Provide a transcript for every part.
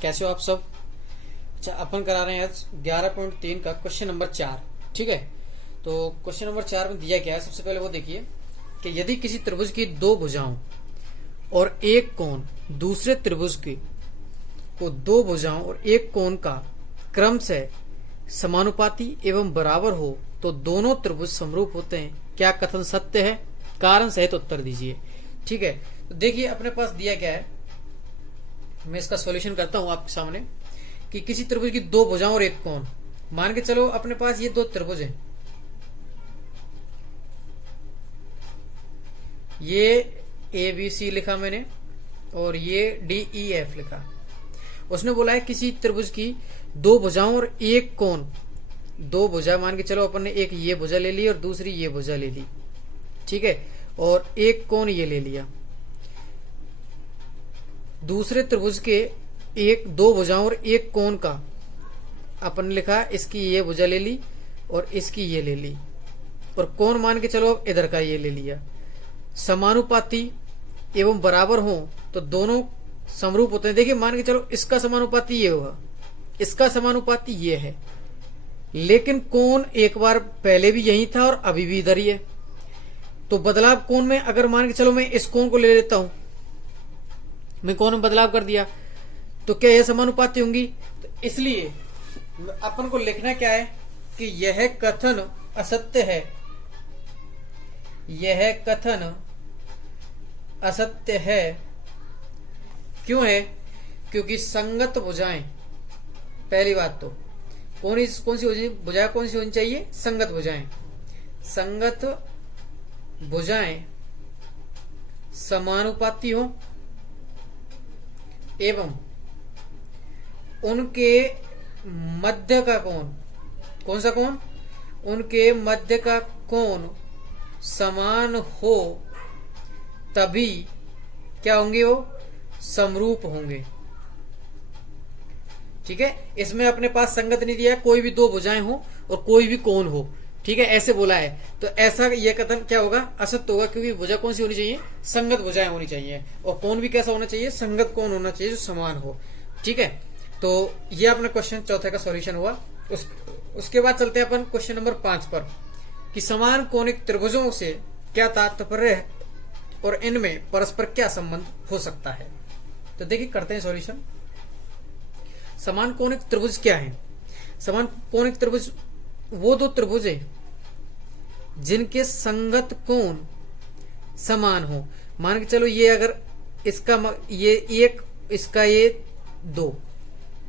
कैसे हो आप सब। अच्छा, अपन करा रहे हैं आज 11.3 का क्वेश्चन नंबर 4। ठीक है, तो क्वेश्चन नंबर 4 में दिया क्या है, सबसे पहले वो देखिए कि यदि किसी त्रिभुज की दो भुजाओं और एक कोण दूसरे त्रिभुज की को दो भुजाओं और एक कोण का क्रम से समानुपाती एवं बराबर हो तो दोनों त्रिभुज समरूप होते हैं। क्या कथन सत्य है? कारण सहित उत्तर दीजिए। ठीक है, तो देखिए अपने पास दिया क्या है, मैं इसका सॉल्यूशन करता हूं आपके सामने कि किसी त्रिभुज की दो भुजाओं और एक कोण, मान के चलो अपने पास ये दो त्रिभुज हैं, ये ए बी सी लिखा मैंने और ये डी ई एफ लिखा। उसने बोला है किसी त्रिभुज की दो भुजाओं और एक कोण, दो भुजा मान के चलो अपन ने एक ये भुजा ले ली और दूसरी ये भुजा ले ली, ठीक है, और एक कोण ये ले लिया। दूसरे त्रिभुज के एक दो भुजाओं और एक कोण का अपन ने लिखा, इसकी ये भुजा ले ली और इसकी ये ले ली और कोण मान के चलो इधर का ये ले लिया। समानुपाती एवं बराबर हो तो दोनों समरूप होते हैं। देखिए मान के चलो इसका समानुपाती ये होगा, इसका समानुपाती ये है, लेकिन कोण एक बार पहले भी यही था और अभी भी इधर ही है। तो बदलाव कोण में अगर मान के चलो मैं इस कोण को ले लेता हूं, मैं कोण में बदलाव कर दिया तो क्या यह समानुपाती होंगी? तो इसलिए अपन को लिखना क्या है कि यह कथन असत्य है, यह कथन असत्य है। क्यों है? क्योंकि संगत भुजाएं, पहली बात तो कौन सी भुजाएं कौन सी होनी चाहिए? संगत भुजाएं। संगत भुजाएं समानुपाती हो एवं उनके मध्य का कोण, कौन सा कोण? उनके मध्य का कोण समान हो तभी क्या होंगे? वो समरूप होंगे। ठीक है, इसमें अपने पास संगत नहीं दिया है, कोई भी दो भुजाएं हो और कोई भी कोण हो, ठीक है, ऐसे बोला है। तो ऐसा यह कथन क्या होगा? असत्य होगा, क्योंकि भुजा कौन सी होनी चाहिए? संगत भुजाएं होनी चाहिए और कोण भी कैसा होना चाहिए? संगत कोण होना चाहिए जो समान हो। ठीक है, तो ये अपना क्वेश्चन चौथे का सॉल्यूशन हुआ। उसके बाद चलते हैं अपन क्वेश्चन नंबर 5 पर कि समान कोणिक त्रिभुजों से क्या तात्पर्य है और इनमें परस्पर क्या संबंध हो सकता है। तो देखिए करते हैं सॉल्यूशन। समान कोणिक त्रिभुज क्या है? समान कोणिक त्रिभुज वो दो त्रिभुज है जिनके संगत कोण समान हो। मान के चलो ये अगर इसका ये एक, इसका ये 2,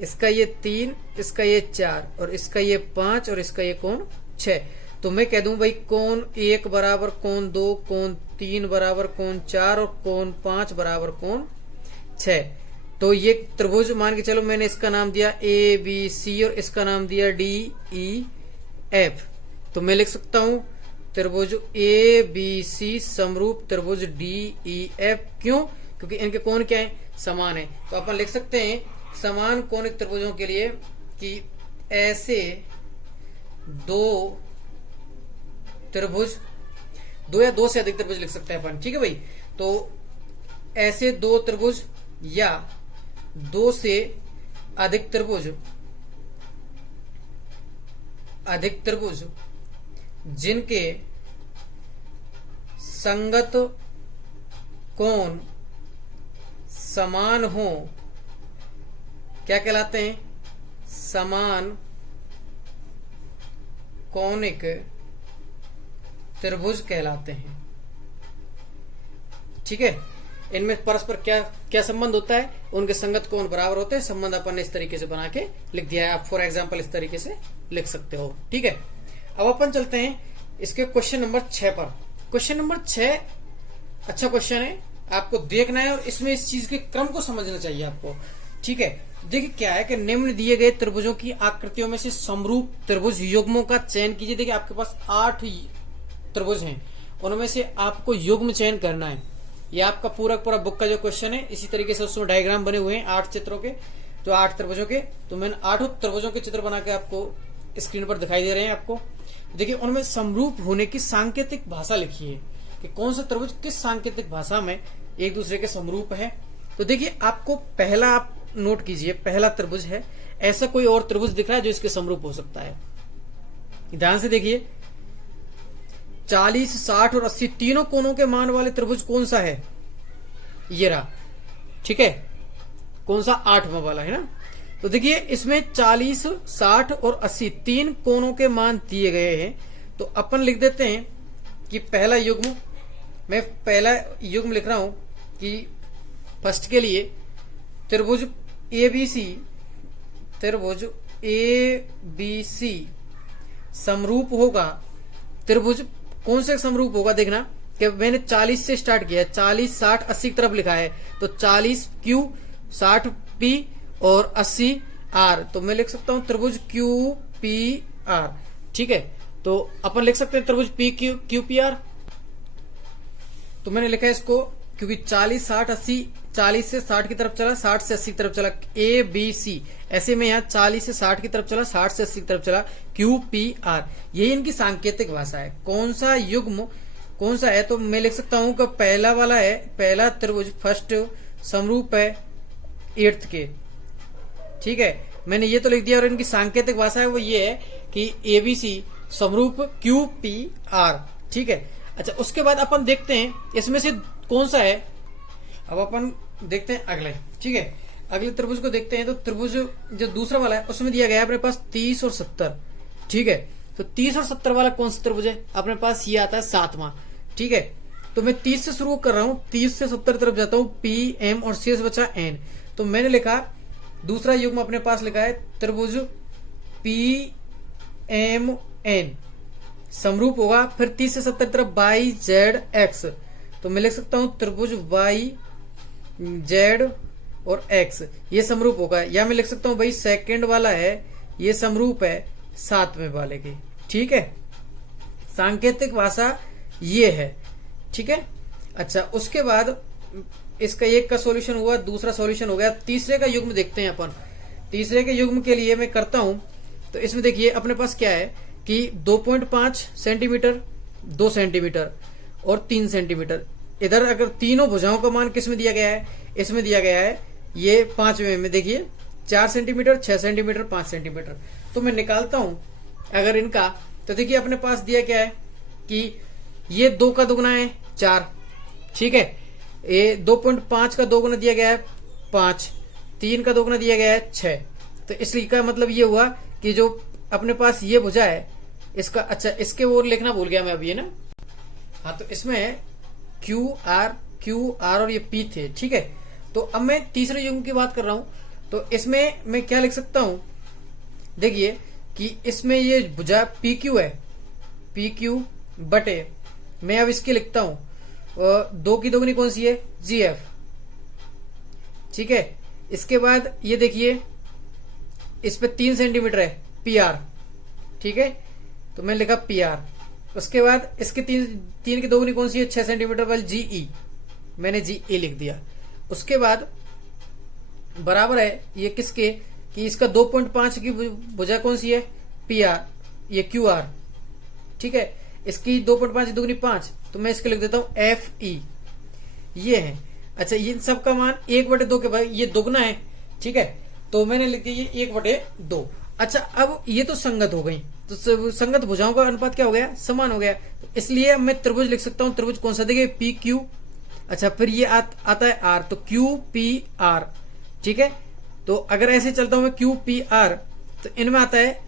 इसका ये 3, इसका ये 4 और इसका ये 5 और इसका ये कोण 6, तो मैं कह दूं भाई कोण 1 बराबर कोण 2, कोण 3 बराबर कोण 4 और कोण 5 बराबर कोण 6। तो ये त्रिभुज मान के चलो मैंने इसका नाम दिया ए बी सी और इसका नाम दिया डी ई एफ। तो मैं लिख सकता हूं त्रिभुज ए बी सी समरूप त्रिभुज डी ई एफ। क्यों? क्योंकि इनके कोण क्या है? समान है। तो अपन लिख सकते हैं समान कोणिक त्रिभुजों के लिए कि ऐसे दो त्रिभुज, दो या दो से अधिक त्रिभुज लिख सकते हैं अपन। ठीक है भाई, तो ऐसे दो त्रिभुज या दो से अधिक त्रिभुज जिनके संगत कोण समान हो क्या कहलाते हैं? समान कोणिक त्रिभुज कहलाते हैं। ठीक है, इनमें परस्पर क्या क्या संबंध होता है? उनके संगत कोण बराबर होते हैं। संबंध अपन ने इस तरीके से बना के लिख दिया है, आप फॉर एग्जांपल इस तरीके से लिख सकते हो। ठीक है, अब अपन चलते हैं इसके क्वेश्चन नंबर 6 पर। क्वेश्चन नंबर 6 अच्छा क्वेश्चन है, आपको देखना है और इसमें इस चीज के क्रम को समझना चाहिए आपको। ठीक है, देखिए क्या है कि निम्न दिए गए त्रिभुजों की आकृतियों में से समरूप त्रिभुज युग्मों का चयन कीजिए। देखिए आपके पास 8 त्रिभुज हैं, उनमें से आपको युग्म चयन करना है। ये आपका पूरा बुक का जो क्वेश्चन है, इसी तरीके से उसमें डायग्राम बने हुए हैं 8 चित्रों के, जो 8 त्रिभुजों के। तो मैंने 8 त्रिभुजों के चित्र बना के आपको स्क्रीन पर दिखाई दे रहे हैं आपको। देखिए उनमें समरूप होने की सांकेतिक भाषा लिखी है कि कौन सा त्रिभुज किस सांकेतिक भाषा में एक दूसरे के समरूप है। तो देखिए आपको पहला आप नोट कीजिए, पहला त्रिभुज है, ऐसा कोई और त्रिभुज दिख रहा है जो इसके समरूप हो सकता है? ध्यान से देखिए, 40, 60 और 80 तीनों कोणों के मान वाले त्रिभुज कौन सा है? ये रहा, ठीक है, कौन सा? 8वां वाला है ना। तो देखिए इसमें 40, 60 और 80 तीन कोणों के मान दिए गए हैं। तो अपन लिख देते हैं कि पहला युग्म, मैं पहला युग्म लिख रहा हूं कि फर्स्ट के लिए त्रिभुज ABC, त्रिभुज ABC समरूप होगा। त्रिभुज कौन से समरूप होगा? देखना कि मैंने 40 से स्टार्ट किया, 40, 60, 80 की तरफ लिखा है, तो 40 Q, 60 P और 80 R। तो मैं लिख सकता हूं त्रिभुज QPR, ठीक है। तो अपन लिख सकते हैं त्रिभुज QPR। तो मैंने लिखा है इसको, क्योंकि 40, 60, 80, 40 से 60 की तरफ चला, 60 से 80 की तरफ चला, ABC। ऐसे में यहाँ 40 से 60 की तरफ चला, 60 से 80 की तरफ चला, QPR। यही इनकी सांकेतिक भाषा है। कौन सा युग्म कौन सा है? तो मैं लिख सकता हूं कि पहला वाला है, पहला त्रिभुज फर्स्ट समरूप है 8th के, ठीक है। मैंने ये तो लिख दिया, और इनकी सांकेतिक भाषा है वो ये है कि ABC समरूप QPR, ठीक है। अच्छा, उसके बाद अपन देखते हैं इसमें से कौन सा है। अब अपन देखते हैं अगले, ठीक है, अगले त्रिभुज को देखते हैं। तो त्रिभुज जो दूसरा वाला है उसमें दिया गया है अपने पास 30 और 70, ठीक है। तो 30 और 70 वाला कौन सा त्रिभुज है? अपने पास ये आता है 7वां, ठीक है। तो मैं 30 से शुरू कर रहा हूं, 30 से 70 तरफ जाता हूं, P, M और शेष बचा N। तो मैंने लिखा दूसरा युग्म अपने पास लिखा है त्रिभुज PMN समरूप होगा। फिर 30 से 70 तरफ YZX, तो मैं लिख सकता हूं त्रिभुज YZ और X, ये समरूप होगा। या मैं लिख सकता हूं भाई सेकंड वाला है, ये समरूप है 7वें वाले के, ठीक है। सांकेतिक भाषा ये है, ठीक है। अच्छा, उसके बाद इसका एक का सॉल्यूशन हुआ, दूसरा सॉल्यूशन हो गया। तीसरे का युग्म देखते हैं अपन। तीसरे के युग्म के लिए मैं करता हूं, तो इसमें देखिए अपने पास क्या है कि 2.5 सेंटीमीटर, 2 सेंटीमीटर और 3 सेंटीमीटर। इधर अगर तीनों भुजाओं का मान किस में दिया गया है? इसमें दिया गया है ये 5वें में, देखिए 4 सेंटीमीटर, 6 सेंटीमीटर, 5 सेंटीमीटर। तो मैं निकालता हूं अगर इनका, तो देखिए अपने पास दिया क्या है कि ये 2 का दोगुना है 4, ठीक है। ये 2.5 का दोगुना दिया गया है 5, 3 का दोगुना दिया गया है 6। तो इसलिए का मतलब ये हुआ कि जो अपने पास ये भुजा है इसका, अच्छा इसके वो लिखना भूल गया मैं अभी, है ना। हाँ, तो इसमें QR और ये P थे, ठीक है। तो अब मैं तीसरे युग्म की बात कर रहा हूं, तो इसमें मैं क्या लिख सकता हूं? देखिए कि इसमें ये भुजा PQ है, PQ बटे, मैं अब इसके लिखता हूं 2 की दोगुनी कौन सी है? GF, ठीक है। इसके बाद ये देखिए इस पे 3 सेंटीमीटर है PR, ठीक है। तो मैंने लिखा PR। उसके बाद इसके 3 की दोगुनी कौन सी है? 6 सेंटीमीटर वाली GE, मैंने GE लिख दिया। उसके बाद बराबर है ये किसके कि इसका 2.5 की भुजा कौन सी है? PR, ये QR, ठीक है। इसकी 2.5 की दोगुनी 5, तो मैं इसके लिख देता हूं FE, ये है। अच्छा, इन सब का मान 1/2 के भाई, ये दोगुना है, ठीक है। तो मैंने लिख दिया ये 1/2। अच्छा, अब ये तो संगत हो गई, तो संगत भुजाओं का अनुपात क्या हो गया? समान हो गया। तो इसलिए अब मैं त्रिभुज लिख सकता हूं। त्रिभुज कौन सा? देखिए PQ, अच्छा फिर ये आता है R, तो QPR, ठीक है। तो अगर ऐसे चलता हूं मैं QPR, तो इनमें आता है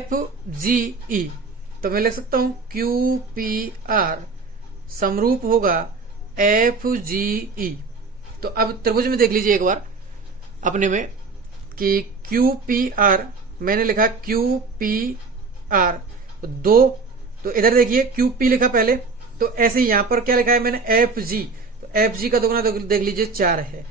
FGE, तो मैं लिख सकता हूं QPR समरूप होगा FGE। तो अब त्रिभुज में देख लीजिए एक बार अपने में कि QPR, मैंने लिखा QPR 2, तो इधर देखिए QP लिखा पहले, तो ऐसे ही यहां पर क्या लिखा है मैंने? FG, तो FG का दोगुना देख लीजिए 4 है,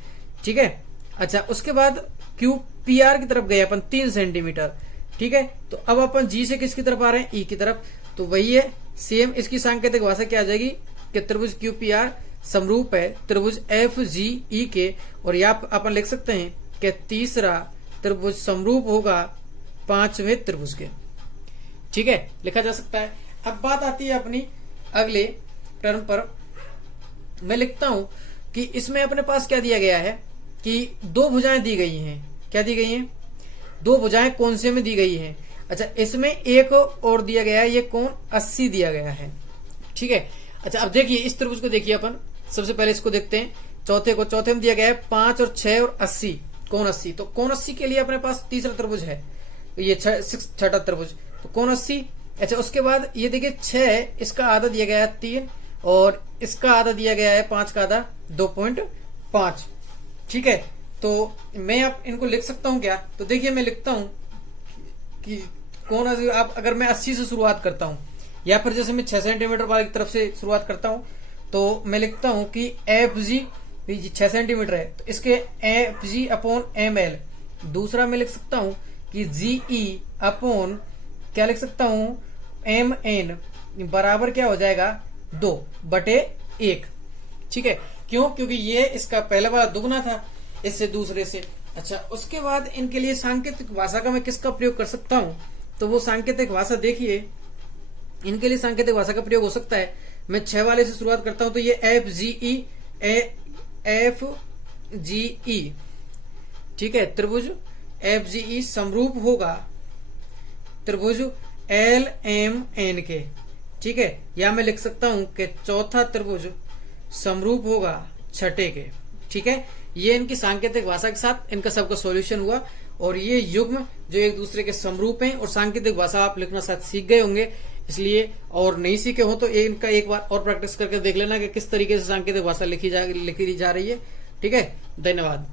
ठीक है। अच्छा, उसके बाद QPR की तरफ गए अपन 3 सेंटीमीटर, ठीक है। तो अब अपन G से किसकी तरफ आ रहे हैं? E की तरफ। तो वही है सेम, इसकी सांकेतिक भाषा क्या आ जाएगी कि त्रिभुज QPR समरूप है त्रिभुज FGE के, और यहाँ अपन लिख सकते हैं कि तीसरा त्रिभुज समरूप होगा 5वें त्रिभुज के, ठीक है, लिखा जा सकता है। अब बात आती है अपनी अगले टर्म पर। मैं लिखता हूं कि इसमें अपने पास क्या दिया गया है कि दो भुजाएं दी गई हैं। क्या दी गई हैं? दो भुजाएं कौन से में दी गई हैं। अच्छा, इसमें एक और दिया गया है, ये कोण 80 दिया गया है। ठीक है। अच्छा, अब देखिए इस त्रिभुज को देखिए अपन सबसे पहले इसको देखते हैं। चौथे में दिया गया है 5 और 6 और 80, कोण 80। तो कोण 80 के लिए अपने पास तीसरा त्रिभुज है, ये छठा त्रिभुज, तो कोण 80। अच्छा, उसके बाद ये देखिए 6, इसका आधा दिया गया है 3 और इसका आधा दिया गया है 5 का आधा 2.5। ठीक है। तो मैं आप इनको लिख सकता हूं क्या? तो देखिए मैं लिखता हूं कि कोण, आप अगर मैं 80 से शुरुआत करता हूं या फिर जैसे मैं 6 सेंटीमीटर वाली तरफ से शुरुआत करता हूं, तो मैं लिखता हूं कि एफ जी 6 सेंटीमीटर है तो इसके F G upon M L. दूसरा मैं लिख सकता हूं कि जी ई अपॉन क्या लिख सकता हूं, एम एन बराबर क्या हो जाएगा 2/1। ठीक है। क्यों? क्योंकि ये इसका पहला वाला दुगना था इससे दूसरे से। अच्छा, उसके बाद इनके लिए सांकेतिक भाषा का मैं किसका प्रयोग कर सकता हूं? तो वो सांकेतिक भाषा देखिए, इनके लिए सांकेतिक भाषा का प्रयोग हो सकता है। मैं 6 वाले से शुरुआत करता हूं तो ये एफ जी ई, ठीक है, त्रिभुज एफ जी ई समरूप होगा त्रिभुज एल एम एन के। ठीक है। या मैं लिख सकता हूं कि चौथा त्रिभुज समरूप होगा छठे के। ठीक है। ये इनकी सांकेतिक भाषा के साथ इनका सबका सॉल्यूशन हुआ। और ये युग्म जो एक दूसरे के समरूप हैं और सांकेतिक भाषा आप लिखना शायद सीख गए होंगे, इसलिए और नहीं सीखे हो तो इनका एक बार और प्रैक्टिस करके देख लेना कि किस तरीके से सांकेतिक भाषा लिखी जा रही है। ठीक है। धन्यवाद।